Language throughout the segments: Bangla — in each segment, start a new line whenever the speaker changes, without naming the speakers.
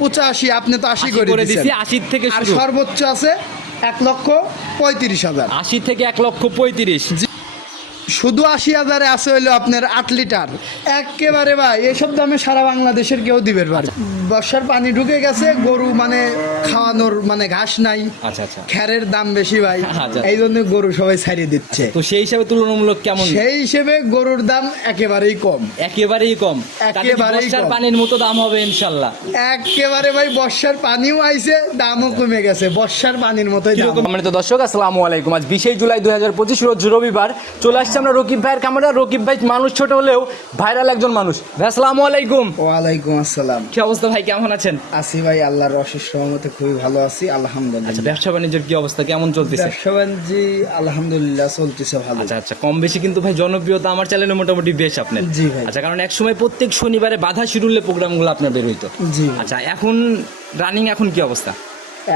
পঁচাশি আপনি তো আশি করে
দিচ্ছি আশির থেকে
আর সর্বোচ্চ আছে এক লক্ষ পঁয়ত্রিশ হাজার।
আশি থেকে এক লক্ষ পঁয়ত্রিশ।
শুধু আশি হাজারে আছে হইল আপনার আট লিটার। একেবারে ভাই এসব দামে সারা বাংলাদেশের কেউ দিবে পারে বর্ষার পানি ঢুকে গেছে গরু মানে খাওয়ানোর মানে ঘাস নাই।
আচ্ছা আচ্ছা।
খ্যারের দাম বেশি ভাই।
আচ্ছা।
এই জন্য গরু সবাই ছাড়িয়ে দিচ্ছে।
তো সেই হিসাবে তুলনামূলক কেমন?
সেই হিসেবে গরুর দাম একেবারেই কম।
একেবারেই কম।
একেবারেই
বর্ষার পানির মতো দাম হবে ইনশাল্লাহ?
একেবারে ভাই বর্ষার পানিও আইছে দামও কমে গেছে। বর্ষার পানির মতোই দাম।
কীরকম? সম্মানিত দর্শক আসসালামু আলাইকুম। আজ বিশে জুলাই দুই হাজার পঁচিশ রোজ রবিবার চলে আসছে আমরা রকিব ভাইয়ের কামরা রকিব ভাই মানুষ ছোট হলেও ভাইরাল একজন মানুষ। ভাই আসসালামু আলাইকুম।
ওয়ালাইকুম আসসালাম।
কি অবস্থা ভাই কেমন আছেন?
আসি ভাই আল্লাহর অশেষ সহমতে খুবই ভালো আছি আলহামদুলিল্লাহ।
আচ্ছা ব্যবসা বাণিজ্যের কি অবস্থা কেমন চলতেছে?
ব্যবসা বাণিজ্য আলহামদুলিল্লাহ চলতেছে ভালো।
আচ্ছা আচ্ছা কম বেশি কিন্তু ভাই জনপ্রিয়তা আমার চ্যানেলে মোটামুটি বেশ আপনার।
জি ভাই।
আচ্ছা কারণ এক সময় প্রত্যেক শনিবারে বাধা শিরুলে প্রোগ্রামগুলো আপনার বের হইতো।
জি
আচ্ছা এখন রানিং এখন কি অবস্থা?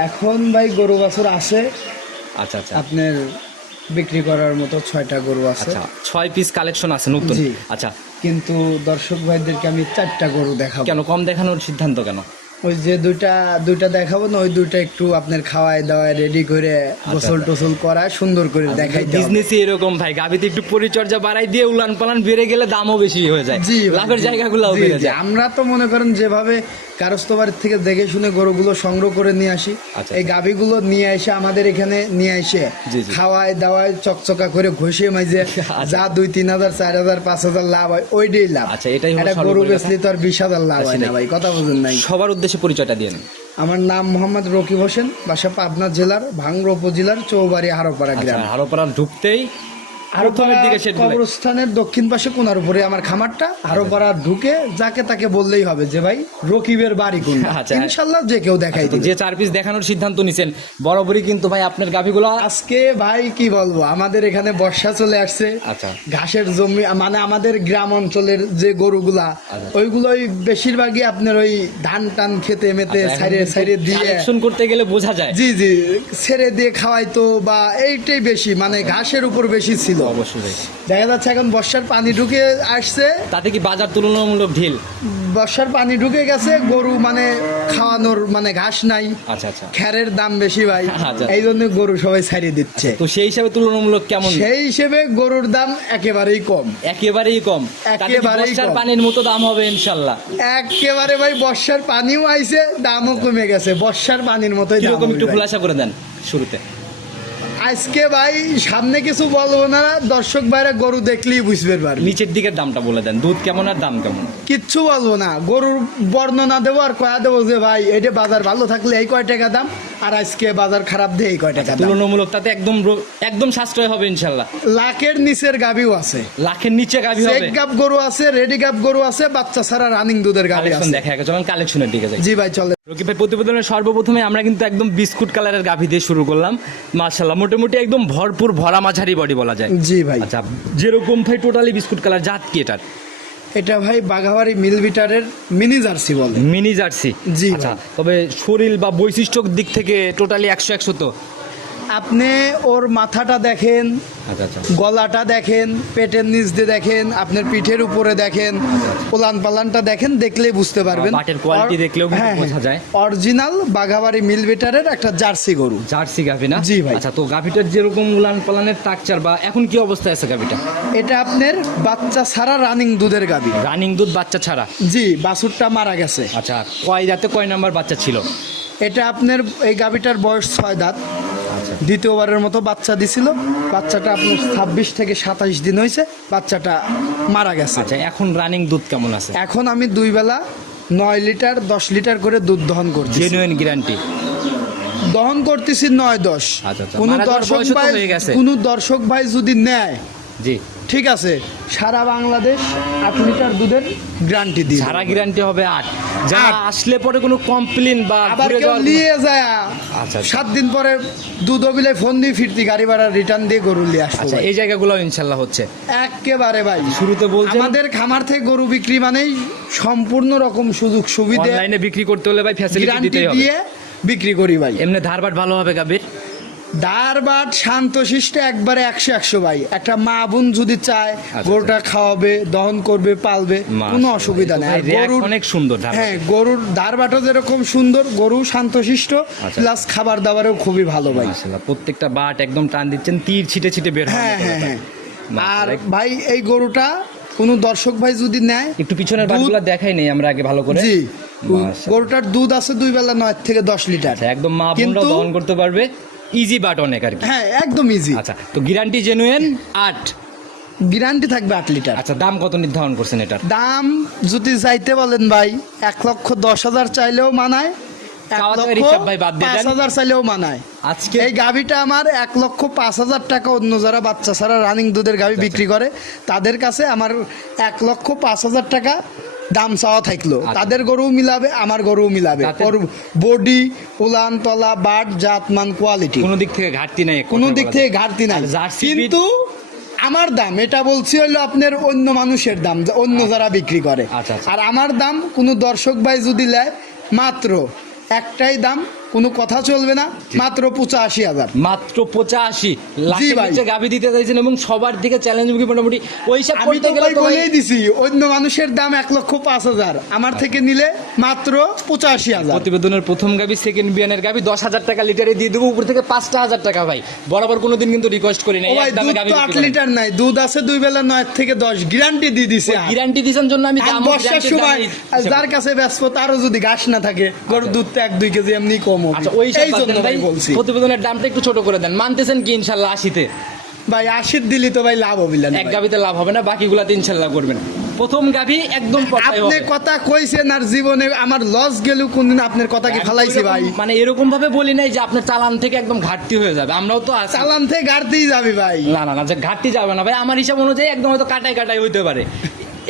এখন ভাই গরু বাছুর আসে
আচ্ছা আচ্ছা।
আপনার বিক্রি করার মতো ছয়টা গরু আছে।
আচ্ছা ছয় পিস কালেকশন আছে নতুন।
জি।
আচ্ছা।
কিন্তু দর্শক ভাইদেরকে আমি চারটা গরু দেখাবো।
কেন কম দেখানোর সিদ্ধান্ত কেন?
ওই যে দুইটা দুইটা দেখাবো না ওই দুইটা একটু আপনার খাওয়ায় দাওয়ায় রেডি করে গোসল টোসল করায় সুন্দর করে দেখাই দেওয়া।
বিজনেসই এরকম ভাই গাবিতে একটু পরিচর্যা বাড়াই দিয়ে উলান পালান বেড়ে গেলে দামও বেশি হয়ে যায়।
জি
লাভের
জি,
জায়গাগুলোও বেড়ে যায়।
আমরা তো মনে করেন যেভাবে কারস্তবাড়ির থেকে দেখে শুনে গরুগুলো সংগ্রহ করে নিয়ে আসি
আচ্ছা,
এই গাভিগুলো নিয়ে এসে আমাদের এখানে নিয়ে এসে। খাওয়ায় দাওয়ায় চকচকা করে ঘষে মাইজে যা দুই তিন হাজার চার হাজার পাঁচ হাজার লাভ হয় ওইটাই লাভ।
আচ্ছা, এটাই
গরু বেচলে তো আর বিশ হাজার লাভ হয় না ভাই কথা বুঝুন নাই।
সবার উদ্দেশ্যে পরিচয়টা দিয়ে নেন।
আমার নাম মোহাম্মদ রকিব হোসেন বাসা পাবনা জেলার ভাঙ্গর উপজেলার চৌবাড়ি হারোপাড়া
আচ্ছা
গ্রাম
হারোপাড়া ঢুকতেই দিকে
কবরস্থানের দক্ষিণ পাশে কোনার উপরে আমার খামারটা আরও পাড়া ঢুকে যাকে তাকে বললেই হবে যে ভাই রকিবের বাড়ি কোন
আচ্ছা।
ইনশাল্লাহ যে কেউ দেখাই
যে চার পিস দেখানোর সিদ্ধান্ত নিছেন বরাবরই কিন্তু ভাই আপনার গাভিগুলো
আজকে ভাই কি বলব আমাদের এখানে বর্ষা চলে আসছে।
আচ্ছা।
ঘাসের জমি মানে আমাদের গ্রাম অঞ্চলের যে গরুগুলা
আচ্ছা।
ওইগুলোই বেশিরভাগই আপনার ওই ধান টান খেতে মেতে সাইডে সাইডে দিয়ে
করতে গেলে বোঝা যায়।
জি জি ছেড়ে দিয়ে খাওয়াইতো বা এইটাই বেশি মানে ঘাসের উপর বেশি ছিল।
অবশ্যই
দেখা যাচ্ছে এখন বর্ষার পানি ঢুকে আসছে।
তাতে কি বাজার তুলনামূলক ঢিল?
বর্ষার পানি ঢুকে গেছে গরু মানে খাওয়ানোর মানে ঘাস নাই।
আচ্ছা আচ্ছা।
খ্যারের দাম বেশি ভাই।
আচ্ছা।
এই জন্য গরু সবাই ছাড়িয়ে দিচ্ছে।
তো সেই হিসাবে তুলনামূলক কেমন?
সেই হিসেবে গরুর দাম একেবারেই কম।
একেবারেই কম।
একেবারেই
বর্ষার পানির মতো দাম হবে ইনশাল্লাহ?
একেবারে ভাই বর্ষার পানিও আইছে দামও কমে গেছে। বর্ষার পানির মতোই দাম
একটু। খোলাসা করে দেন শুরুতে।
আজকে ভাই সামনে কিছু বলব না। দর্শক ভাইরা গরু দেখলেই বুঝবে পারবে।
নিচের দিকের দামটা বলে দেন। দুধ কেমন আর দাম কেমন?
কিচ্ছু বলব না। গরুর বর্ণনা দেবো আর কয়া দেবো যে ভাই এটা বাজার ভালো থাকলে এই কয় টাকা দাম আর আজকে বাজার খারাপ দিয়ে এই কয় টাকা দাম।
তুলনামূলক তাতে একদম একদম সাশ্রয় হবে ইনশাল্লাহ।
লাখের নিচের গাবিও আছে।
লাখের নিচে গাভি
চেক
হবে।
গাব গরু আছে রেডি গাব গরু আছে বাচ্চা ছাড়া রানিং দুধের
কালেকশন
আছে।
দেখা গেছে। চলেন কালেকশনের দিকে যাই।
জি ভাই চলে
রকি ভাই প্রতিবেদনের সর্বপ্রথমে আমরা কিন্তু একদম বিস্কুট কালারের গাভি দিয়ে শুরু করলাম। মাশাল্লাহ মোটামুটি একদম ভরপুর ভরা মাঝারি বডি বলা যায়।
জি ভাই।
আচ্ছা যেরকম ভাই টোটালি বিস্কুট কালার জাত কি এটার?
এটা ভাই বাঘাবাড়ি মিল বিটারের মিনি জার্সি বলে।
Mini jersey.
জি
আচ্ছা তবে শরীর বা বৈশিষ্ট্যর দিক থেকে টোটালি একশো একশো তো।
আপনি ওর মাথাটা দেখেন
আচ্ছা আচ্ছা।
গলাটা দেখেন পেটের নিচ দিয়ে দেখেন আপনার পিঠের উপরে দেখেন পোলান পালানটা দেখেন দেখলেই বুঝতে পারবেন। অর-
দেখলেও
হ্যাঁ, হ্যাঁ।
বোঝা যায়।
অরিজিনাল বাঘাবাড়ি মিল বিটারের একটা জার্সি গরু।
জার্সি গাভি না?
জি ভাই।
আচ্ছা তো গাভিটার যেরকম উলান পালানের টাকচার বা এখন কি অবস্থায় আছে গাভিটা?
এটা আপনার বাচ্চা ছাড়া রানিং দুধের গাবি
রানিং দুধ বাচ্চা ছাড়া?
জি বাছুরটা মারা গেছে।
আচ্ছা কয় যাতে কয় নাম্বার বাচ্চা ছিল?
এটা আপনার এই গাবিটার বয়স ছয় দাঁত।
আচ্ছা
দ্বিতীয়বারের মতো বাচ্চা দিছিল। বাচ্চাটা আপনার ছাব্বিশ থেকে সাতাশ দিন হয়েছে। বাচ্চাটা মারা গেছে।
আচ্ছা এখন রানিং দুধ কেমন আছে?
এখন আমি দুই বেলা নয় লিটার দশ লিটার করে দুধ দহন করছি
জেনুইন গ্যারান্টি
দহন করতেছি নয় দশ।
আচ্ছা, আচ্ছা।
কোন দর্শক ভাই কোনো দর্শক ভাই যদি নেয়
জি।
ঠিক আছে সারা বাংলাদেশ আট লিটার দুধের গ্যারান্টি দিই
সারা গ্যারান্টি হবে আট। যারা আসলে পরে কোনো কমপ্লেন বা
আবার কেউ নিয়ে যায়।
আচ্ছা, আচ্ছা।
সাত দিন পরে দুধ বিলে ফোন দিয়ে ফিরতি গাড়ি ভাড়া রিটার্ন দিয়ে গরু নিয়ে আসব
আচ্ছা এই জায়গাগুলো ইনশাল্লাহ হচ্ছে।
একেবারে ভাই।
শুরুতে বলছেন
আমাদের খামার থেকে গরু বিক্রি মানেই সম্পূর্ণ রকম সুযোগ সুবিধা
অনলাইনে বিক্রি করতে হলে ভাই ফ্যাসিলিটি দিতেই হবে।
বিক্রি করি ভাই।
এমনি ধারবাট ভালো হবে গাবির
দারবাট শান্তশিষ্ট একবারে একশো একশো ভাই। একটা মা বোন যদি চায়
আচ্ছা।
গরুটা খাওয়াবে দহন করবে পালবে কোনো অসুবিধা নেই। গরুর
অনেক সুন্দর
হ্যাঁ গরুর দারবাটও যেরকম সুন্দর গরু শান্তশিষ্ট
আচ্ছা।
প্লাস খাবার দাবারও খুবই ভালো ভাই।
প্রত্যেকটা বাট একদম টান দিচ্ছেন তীর ছিটে ছিটে বের হ্যাঁ
হ্যাঁ হ্যাঁ। আর ভাই এই গরুটা কোনো দর্শক ভাই যদি নেয়
একটু পিছনের বাটগুলো দেখাই নেই আমরা আগে ভালো করে।
জি। গরুটার দুধ আছে দুই বেলা নয় থেকে দশ লিটার।
আচ্ছা, একদম মা বোনরা দহন করতে পারবে। ইজি বাট অনেক আর কি।
হ্যাঁ একদম ইজি
আচ্ছা তো গ্যারান্টি জেনুইন আট।
গ্যারান্টি থাকবে আট লিটার
আচ্ছা দাম কত নির্ধারণ করছেন এটার?
দাম যদি চাইতে বলেন ভাই এক লক্ষ দশ হাজার চাইলেও মানায়
আজকে
এই গাভিটা আমার এক লক্ষ পাঁচ হাজার টাকা অন্য যারা বাচ্চা ছাড়া রানিং দুধের গাভি বিক্রি করে তাদের কাছে আমার এক লক্ষ পাঁচ হাজার টাকা দাম চাওয়া থাকল।
আচ্ছা।
তাদের গরুও মিলাবে আমার গরুও মিলাবে। ওর বডি উলান তলা বাট জাতমান কোয়ালিটি
কোনো দিক থেকে ঘাটতি নাই
কোনো দিক থেকে ঘাটতি নাই। কিন্তু আমার দাম এটা বলছি হলো আপনার অন্য মানুষের দাম অন্য যারা বিক্রি করে।
আচ্ছা, আচ্ছা।
আর আমার দাম কোনো দর্শক ভাই যদি নেয় মাত্র একটাই দাম কোনো কথা চলবে না মাত্র পঁচাশি হাজার।
মাত্র পঁচাশি। লাখের। গাভি দিতে চাইছেন এবং সবার দিকে চ্যালেঞ্জ মুখী মোটামুটি। ওই সব
আমি তো বলেই দিছি অন্য মানুষের দাম এক লক্ষ পাঁচ হাজার। আমার থেকে নিলে মাত্র পঁচাশি হাজার।
প্রতিবেদনের প্রথম গাবি সেকেন্ড বিয়ানের গাবি দশ হাজার টাকা লিটারে দিয়ে দেবো উপর থেকে পাঁচটা হাজার টাকা ভাই। বরাবর কোনোদিন কিন্তু রিকোয়েস্ট করি না
ভাই দুধ তো আট লিটার নাই দুধ আছে দুই বেলা নয় থেকে দশ গ্যারান্টি দিয়ে দিছে
গ্যারান্টি দিয়েছেন জন্য আমি
বর্ষার সময় যার কাছে ব্যস্ত তারও যদি ঘাস না থাকে গরুর দুধ তো এক দুই কেজি এমনি কম
আচ্ছা ওই
ভাই বলছি।
প্রতিবেদনের দামটা একটু ছোট করে দেন। মানতেছেন কি ইনশাল্লাহ আশিতে?
ভাই আশির দিলি তো ভাই লাভ হবে না
এক। গাবিতে লাভ হবে না বাকিগুলাতে ইনশাল্লাহ করবেন। প্রথম গাভি একদম
আপনি কথা কইছেন আর জীবনে আমার লস গেল কোনদিন আপনার কথা কি ফালাইছি ভাই।
মানে এরকম ভাবে বলি নাই যে আপনার চালান থেকে একদম ঘাটতি হয়ে যাবে। আমরাও তো
চালান থেকে ঘাটতি যাবি ভাই।
না না না যে ঘাটতি যাবে না ভাই। আমার হিসাব অনুযায়ী একদম হয়তো কাটাই কাটাই হইতে পারে।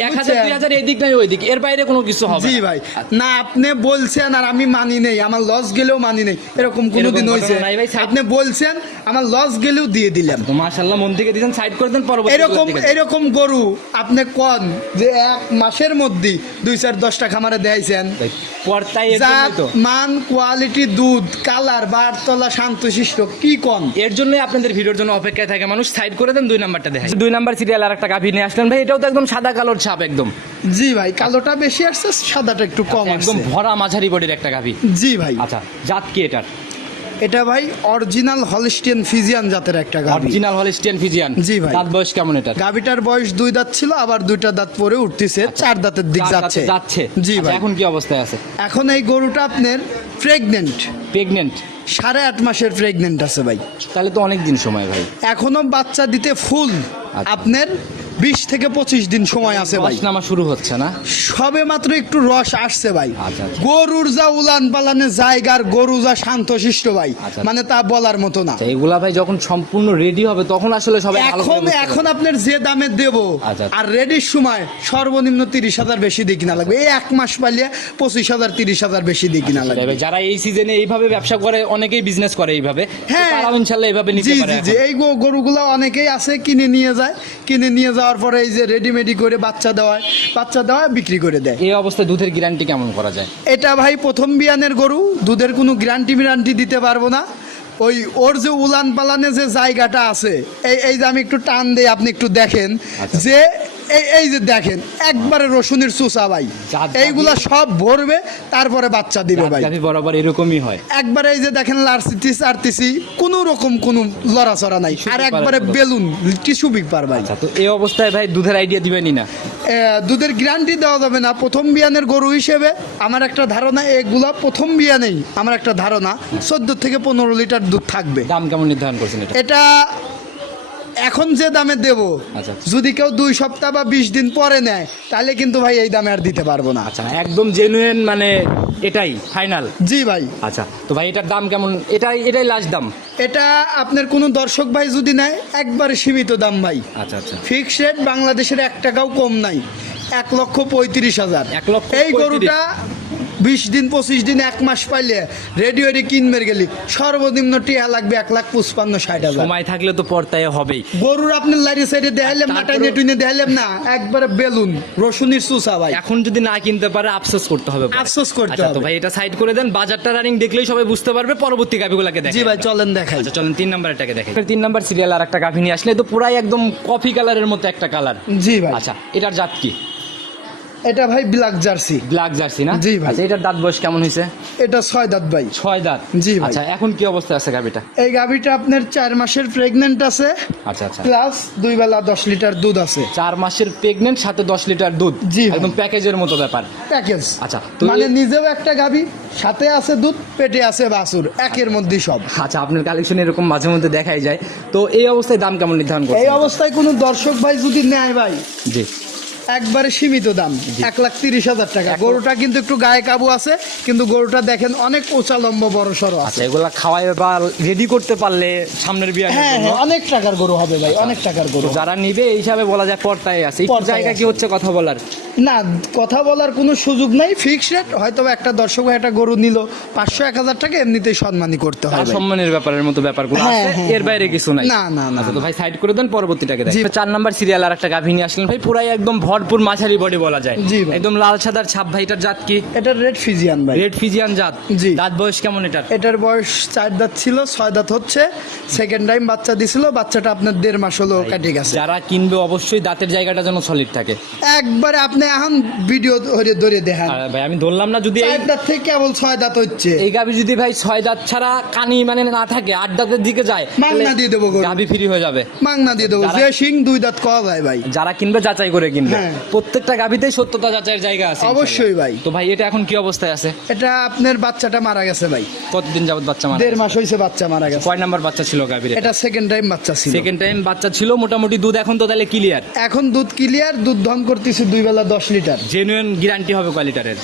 এক হাজার
বুঝছেন?
দুই হাজার এদিক নাই ওই দিক। এর বাইরে কোনো কিছু হবে
জি
না।
ভাই। না আপনি বলছেন আর আমি মানি নেই। আমার লস গেলেও মানি নেই। এরকম হয়েছে। আপনি বলছেন আমার লস গেলেও দিয়ে দিলাম।
তো মাশাল্লাহ মন থেকে দিয়েছেন সাইড করে দেন পরবর্তী
এরকম এরকম গরু আপনি কন যে এক মাসের মধ্যে দুই চার দশটা খামারে
তো
মান কোয়ালিটি দুধ কালার বারতলা শান্তশিষ্ট কি কন?
এর জন্যই আপনাদের ভিডিওর জন্য অপেক্ষায় থাকে মানুষ। সাইড করে দেন দুই নাম্বারটা দেখাই। দুই নাম্বার সিরিয়াল আর একটা গাভী নিয়ে আসলেন ভাই এটাও তো একদম সাদা কালোর ছাপ একদম।
জি ভাই কালোটা বেশি আসছে সাদাটা একটু কম
একদম ভরা মাঝারি বডির একটা গাভী।
জি ভাই।
আচ্ছা জাত কি এটার?
এটা ভাই অরিজিনাল হলিস্টিয়ান ফিজিয়ান জাতের একটা গাভি।
অরিজিনাল হলিস্টিয়ান ফিজিয়ান
জি ভাই।
দাঁত বয়স কেমন এটার?
গাভিটার বয়স দুই দাঁত ছিল আবার দুইটা দাঁত পরে উঠতেছে চার দাঁতের দিক যাচ্ছে।
যাচ্ছে।
জি
আচ্ছা,
ভাই।
এখন কি অবস্থায় আছে?
এখন এই গরুটা আপনার প্রেগনেন্ট
প্রেগনেন্ট
সাড়ে আট মাসের প্রেগনেন্ট আছে ভাই।
তাহলে তো অনেক দিন সময় ভাই।
এখনও বাচ্চা দিতে ফুল
আচ্ছা।
আপনার বিশ থেকে পঁচিশ দিন সময় আছে ভাই।
নামা শুরু হচ্ছে না?
সবে মাত্র একটু রস আসছে ভাই।
আচ্ছা, আচ্ছা।
গরুর যা উলান পালানের জায়গার গরু যা শান্তশিষ্ট ভাই
আচ্ছা।
মানে তা বলার মতো না।
এগুলা ভাই যখন সম্পূর্ণ রেডি হবে তখন আসলে সবাই
এখন এখন আপনার যে দামে দেব। আর রেডির সময় সর্বনিম্ন তিরিশ হাজার বেশি দিয়ে কিনা লাগবে। এই এক মাস পালিয়ে পঁচিশ হাজার তিরিশ হাজার বেশি দিয়ে কিনা লাগবে।
যারা এই সিজনে এইভাবে ব্যবসা করে অনেকেই বিজনেস করে এইভাবে।
হ্যাঁ।
ইনশাল্লাহ এইভাবে নিতে পারে
জি জি। এই গরুগুলো অনেকেই আছে কিনে নিয়ে যায়। কিনে নিয়ে যাওয়ার পরে এই যে রেডিমেডি করে বাচ্চা দেওয়ায় বাচ্চা দেওয়ায় বিক্রি করে দেয়।
এই অবস্থায় দুধের গ্যারান্টি কেমন করা যায়?
এটা ভাই প্রথম বিয়ানের গরু দুধের কোনো গ্যারান্টি বিরান্টি দিতে পারব না। ওই ওর যে উলান পালানে যে জায়গাটা আছে এই এই যে আমি একটু টান দিই আপনি একটু দেখেন
আচ্ছা।
যে এই এই যে দেখেন একবারে রসুনের চুষা ভাই। এইগুলা সব ভরবে তারপরে বাচ্চা দিবে ভাই।
বরাবর এরকমই হয়।
একবারে এই যে দেখেন লারসিটি চারতিসি কোনো রকম কোনো লড়াচড়া নাই। আর একবারে। বেলুন টিস্যু পেপার ভাই।
আচ্ছা তো এই অবস্থায় ভাই দুধের আইডিয়া দিবেনই না?
দুধের গ্যারান্টি দেওয়া যাবে না। প্রথম বিয়ানের গরু হিসেবে আমার একটা ধারণা এগুলা প্রথম বিয়ানেই আমার একটা ধারণা চোদ্দ থেকে পনেরো লিটার দুধ থাকবে।
দাম কেমন নির্ধারণ করছেন এটা?
এটা এখন যে দামে দেব
আচ্ছা।
যদি কেউ দুই সপ্তাহ বা বিশ দিন পরে নেয় তাহলে কিন্তু ভাই এই দামে আর দিতে পারব না।
আচ্ছা একদম জেনুইন মানে এটাই ফাইনাল
জি ভাই।
আচ্ছা তো ভাই এটার দাম কেমন? এটাই এটাই লাস্ট দাম?
এটা আপনার কোনো দর্শক ভাই যদি নেয় একবারে সীমিত দাম ভাই।
আচ্ছা আচ্ছা।
ফিক্স রেট বাংলাদেশের এক টাকাও কম নাই এক লক্ষ পঁয়ত্রিশ হাজার।
এক লক্ষ
এই গরুটা বিশ দিন পঁচিশ দিন এক মাস পাইলে রেডিও কিনবে গেলি। সর্বনিম্ন টিয়া লাগবে এক লাখ পঁচপান্ন ষাট হাজার।
সময় থাকলে তো পর্তায় হবেই।
গরুর আপনার লাইটে সাইডে দেখাইলাম না টাইনে টুইনে দেখাইলাম না একবারে বেলুন রসুনির সুসা ভাই।
এখন যদি না কিনতে পারে আফসোস করতে হবে
আফসোস করতে
আচ্ছা, তো
হবে।
ভাই এটা সাইড করে দেন বাজারটা রানিং দেখলেই সবাই বুঝতে পারবে পরবর্তী গাভিগুলোকে দেখে
জি ভাই চলেন দেখাই।
আচ্ছা চলেন তিন নাম্বারটাকে দেখে তিন নাম্বার সিরিয়াল আর একটা গাভী নিয়ে আসলে তো পুরাই একদম কফি কালারের মতো একটা কালার
জি ভাই।
আচ্ছা এটার জাত কি?
এটা ভাই ব্ল্যাক জার্সি
ব্ল্যাক জার্সি না?
জি ভাই।
আচ্ছা এটার দাঁত বয়স কেমন হয়েছে?
এটা ছয় দাঁত ভাই।
ছয় দাঁত?
জি ভাই।
আচ্ছা এখন কি অবস্থায় আছে গাভীটা?
এই গাভিটা আপনার চার মাসের প্রেগনেন্ট আছে।
আচ্ছা আচ্ছা।
প্লাস দুই বেলা দশ লিটার দুধ আছে।
চার মাসের প্রেগনেন্ট সাথে দশ লিটার দুধ?
জি
একদম প্যাকেজের মতো ব্যাপার।
প্যাকেজ
আচ্ছা,
মানে নিজেও একটা গাভি সাথে আছে দুধ পেটে আছে বাসুর একের মধ্যে সব।
আচ্ছা আপনার কালেকশন এরকম মাঝে মধ্যে দেখাই যায়। তো এই অবস্থায় দাম কেমন নির্ধারণ
করে
এই
অবস্থায় কোনো দর্শক ভাই যদি নেয় ভাই
জি।
একবারে সীমিত দাম এক লাখ তিরিশ হাজার টাকা। গরুটা কিন্তু একটু গায়ে কাবু আছে কিন্তু গরুটা দেখেন অনেক উঁচা লম্বা বড় সড়ো আছে।
আচ্ছা এগুলা খাওয়াই বা রেডি করতে পারলে সামনের বিয়ে
হ্যাঁ হ্যাঁ অনেক টাকার গরু হবে ভাই অনেক টাকার গরু।
যারা নিবে এই হিসাবে বলা যায় পর্তায় আছে। একটু জায়গা কি হচ্ছে কথা বলার?
না কথা বলার কোনো সুযোগ নাই ফিক্সড রেট হয়তো বা একটা দর্শক ভাই একটা গরু নিল পাঁচশো এক হাজার টাকা এমনিতেই সম্মানী করতে হবে।
সম্মানের ব্যাপারের মতো ব্যাপারগুলো
হ্যাঁ,
আছে
হ্যাঁ,
এর বাইরে কিছু নাই।
না, না, না,
আচ্ছা তো ভাই সাইড করে দেন পরবর্তীটাকে
জি।
চার নাম্বার সিরিয়াল আর একটা গাভী নিয়ে আসলেন। ভাই পুরাই একদম ভরপুর মাঝারি বডি বলা যায়।
জি ভাই।
একদম লাল সাদার ছাপ ভাই এটার জাত কি?
এটা রেড ফিজিয়ান ভাই।
রেড ফিজিয়ান জাত।
জি।
দাঁত বয়স কেমন এটার?
এটার বয়স চার দাঁত ছিল ছয় দাঁত হচ্ছে। সেকেন্ড টাইম বাচ্চা দিছিল বাচ্চাটা আপনার দেড় মাস হলো কেটে গেছে।
যারা কিনবে অবশ্যই দাঁতের জায়গাটা যেন সলিড থাকে।
একবারে আপনি এখন ভিডিও ধরে ধরে দেখান।
আর ভাই আমি ধরলাম না যদি এই
চার দাঁত থেকে কেবল ছয় দাঁত হচ্ছে।
এই গাভী যদি ভাই ছয় দাঁত ছাড়া কানি মানে না থাকে আট দাঁতের দিকে যায়
মাংনা দিয়ে দেবো গরু।
গাভী ফ্রি হয়ে যাবে।
মাংনা দিয়ে দেবো।
যারা-
যে সিং দুই দাঁত কওয়া যায় ভাই?
যারা কিনবে যাচাই করে কিনবে।
হ্যাঁ।
প্রত্যেকটা গাভীতেই সত্যতা যাচাইয়ের জায়গা আছে
অবশ্যই ভাই।
তো ভাই এটা এখন কি অবস্থায় আছে?
এটা আপনার বাচ্চাটা মারা গেছে ভাই।
কতদিন যাবত বাচ্চা মারা
দেড় মাস হয়েছে বাচ্চা মারা গেছে।
কয় নাম্বার বাচ্চা ছিল গাভীর
এটা? সেকেন্ড টাইম বাচ্চা ছিল।
সেকেন্ড টাইম বাচ্চা ছিল মোটামুটি দুধ এখন তো তাহলে ক্লিয়ার
এখন দুধ ক্লিয়ার দুধ ধন করতেছি দুই বেলা দশ লিটার।
জেনুইন গ্যারান্টি হবে কয় লিটারের?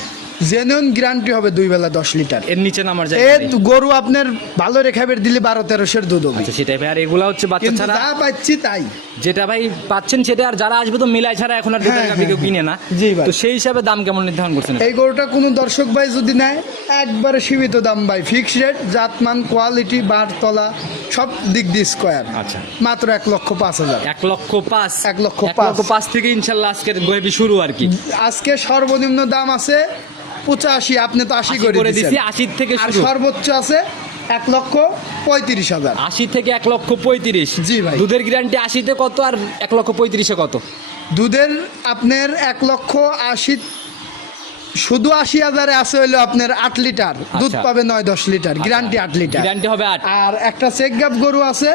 জেনুইন গ্যারান্টি হবে দুই বেলা দশ লিটার।
এর নিচে নামার
এ
জায়গা নেই।
গরু আপনার ভালো রেখাবের দিলে বারো তেরোশের দুধ হবে।
আচ্ছা সেটাই ভাই। আর এগুলা হচ্ছে বাচ্চা ছাড়া
যা পাচ্ছি তাই।
যেটা ভাই পাচ্ছেন সেটা আর যারা আসবে তো মিলাই ছাড়া এখন আর দুধের
হ্যাঁ,
কেউ
হ্যাঁ,
কিনে না।
জি ভাই।
তো সেই হিসাবে দাম কেমন নির্ধারণ করছেন?
এই গরুটা কোনো দর্শক ভাই যদি নেয় একবারে সীমিত দাম ভাই। ফিক্সড রেট জাতমান কোয়ালিটি বার তলা সব দিক দিয়ে স্কোয়ার
আচ্ছা।
মাত্র এক লক্ষ পাঁচ হাজার।
এক লক্ষ পাঁচ।
এক। লক্ষ পাঁচ।
থেকে ইনশাল্লাহ আজকের গরিবি শুরু আর কি।
আজকে সর্বনিম্ন দাম আছে পঁচাশি আপনি তো আশি করে দিচ্ছি
আশির থেকে
আর সর্বোচ্চ আছে এক লক্ষ পঁয়ত্রিশ হাজার।
আশি থেকে এক লক্ষ পঁয়ত্রিশ।
জি ভাই।
দুধের গ্যারান্টি আশিতে কত আর এক লক্ষ পঁয়ত্রিশে কত?
দুধের আপনার এক লক্ষ আশি শুধু আশি হাজারে আছে হইল আপনার আট লিটার। দুধ
আচ্ছা।
পাবে নয় দশ লিটার গ্যারান্টি আট লিটার।
গ্যারান্টি হবে আট।
আর একটা চেক গাপ গরু আছে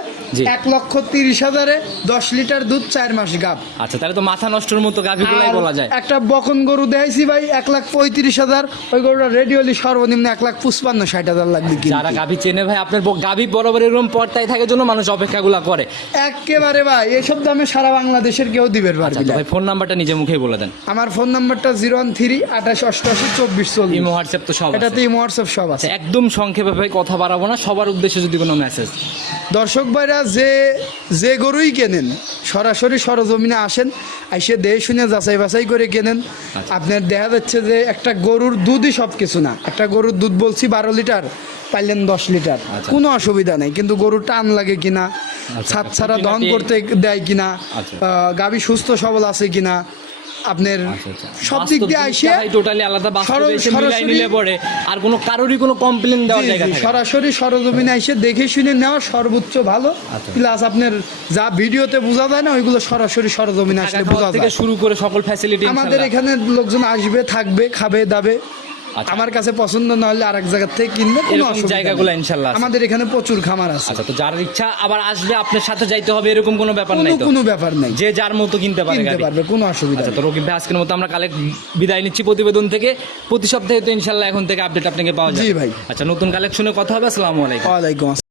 এক লক্ষ তিরিশ হাজারে দশ লিটার দুধ চার মাস গাপ
আচ্ছা তাহলে তো মাথা নষ্টর মতো
আর
বলা যায়।
একটা বকন গরু দেখাইছি ভাই এক লাখ পঁয়ত্রিশ হাজার। ওই গরুটা রেডিওলি সর্বনিম্ন এক লাখ পঁচপান্ন ষাট হাজার লাগবে কিনতে।
যারা গাভি চেনে ভাই আপনার গাভি বরাবর এরকম পর্তায় থাকে জন্য মানুষ অপেক্ষাগুলা করে।
একেবারে ভাই এসব দামে সারা বাংলাদেশের কেউ দিবে
আচ্ছা। ভাই ফোন নাম্বারটা নিজে মুখেই বলে দেন।
আমার ফোন নাম্বারটা জিরো ওয়ান থ্রি আঠাশ অষ্টআশি চব্বিশ চল্লিশ
ইমো হোয়াটসঅ্যাপ তো সব।
এটাতে হোয়াটসঅ্যাপ সব আছে
আচ্ছা, একদম সংক্ষেপে ভাই কথা বাড়াবো না সবার উদ্দেশ্যে যদি কোনো মেসেজ
দর্শক ভাইরা যে যে গরুই কেনেন সরাসরি সরজমিনে আসেন আইসে দেহে শুনে যাচাই বাছাই করে কেনেন
আচ্ছা।
আপনার দেখা যাচ্ছে যে একটা গরুর দুধই সব কিছু না একটা গরুর দুধ বলছি বারো লিটার পাইলেন দশ লিটার
আচ্ছা।
কোনো অসুবিধা নেই কিন্তু গরুর টান লাগে কিনা ছাদ ছাড়া দহন করতে দেয় কিনা। গাভী সুস্থ সবল আছে কিনা আপনার সব দিক দিয়ে আসে
টোটালি আলাদা নিলে পরে আর কোনো কারোরই কোনো কমপ্লেন
দেওয়া
জায়গা।
সরাসরি সরজমিনে এসে দেখে শুনে নেওয়া সর্বোচ্চ ভালো
আচ্ছা।
প্লাস আপনার যা ভিডিওতে বোঝা যায় না ওইগুলো সরাসরি সরজমিনে আসলে বোঝা
থেকে
যায়
শুরু করে সকল ফ্যাসিলিটি
আমাদের এখানে লোকজন আসবে থাকবে খাবে দাবে
আচ্ছা।
আমার কাছে পছন্দ না হলে আরেক জায়গা থেকে কিনবে কোনো অসুবিধা
জায়গাগুলো। ইনশাল্লাহ
আমাদের এখানে প্রচুর খামার আছে।
আচ্ছা তো যার ইচ্ছা আবার আসবে আপনার সাথে যাইতে হবে এরকম কোনো ব্যাপার নাই
কোনো
তো?
কোনো ব্যাপার নাই।
যে যার মতো কিনতে পারে
কিনতে পারবে কোনো অসুবিধা
আচ্ছা তো রকিব ভাই আজকের মতো আমরা কালেক্ট বিদায় নিচ্ছি প্রতিবেদন থেকে। প্রতি সপ্তাহে তো ইনশাল্লাহ এখন থেকে আপডেট আপনাকে পাওয়া যাবে।
জি ভাই।
আচ্ছা নতুন কালেকশনে কথা হবে আসসালামু আলাইকুম।
ওয়ালাইকুম আসসালাম